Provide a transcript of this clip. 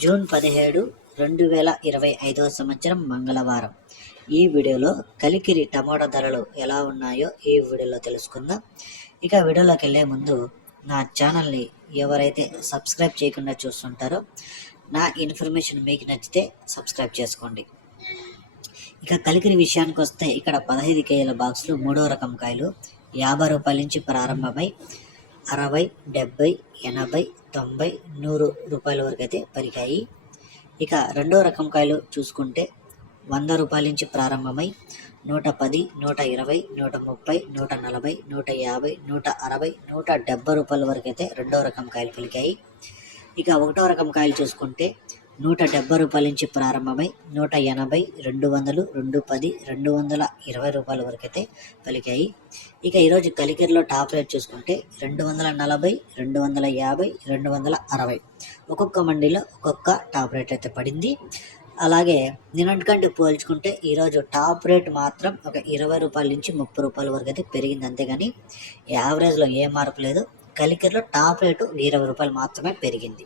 June 17, 2025 సంవత్సరం మంగళవారం. ఈ వీడియోలో కలికిరి టమోటా ధరలు ఎలా ఉన్నాయో ఈ వీడియోలో తెలుసుకుందాం. ఇక వీడియోలోకి వెళ్ళే ముందు నా ఛానల్ని ఎవరైతే సబ్స్క్రైబ్ చేయకుండా చూస్తుంటారో నా ఇన్ఫర్మేషన్ మీకు నచ్చితే సబ్స్క్రైబ్ చేసుకోండి. ఇక కలికిరి విషయానికి వస్తే ఇక్కడ 15 కేజీల బాక్సులు మూడో రకం కాయలు 50 రూపాయల నుంచి ప్రారంభమై 60, 70, 80, 90, 100 రూపాయల వరకు అయితే పలికాయి. ఇక రెండో రకం కాయలు చూసుకుంటే 100 రూపాయల నుంచి ప్రారంభమై 110, 120, 130, 140, 150, 160, 170 రూపాయల వరకు అయితే రెండో రకం కాయలు పలికాయి. ఇక ఒకటో రకం కాయలు చూసుకుంటే 170 రూపాయల నుంచి ప్రారంభమై 180, 200, 210, 220 రూపాయల వరకు అయితే పలికాయి. ఇక ఈరోజు కలికిరిలో టాప్ రేట్ చూసుకుంటే 240, 250, 260 ఒక్కొక్క మండీలో ఒక్కొక్క టాప్ రేట్ అయితే పడింది. అలాగే నిన్నటికంటే పోల్చుకుంటే ఈరోజు టాప్ రేట్ మాత్రం ఒక 20 రూపాయల నుంచి 30 రూపాయల వరకు అయితే పెరిగింది. అంతేగాని యావరేజ్లో ఏ మార్పు లేదు. కలికిరిలో టాప్ రేటు 20 రూపాయలు మాత్రమే పెరిగింది.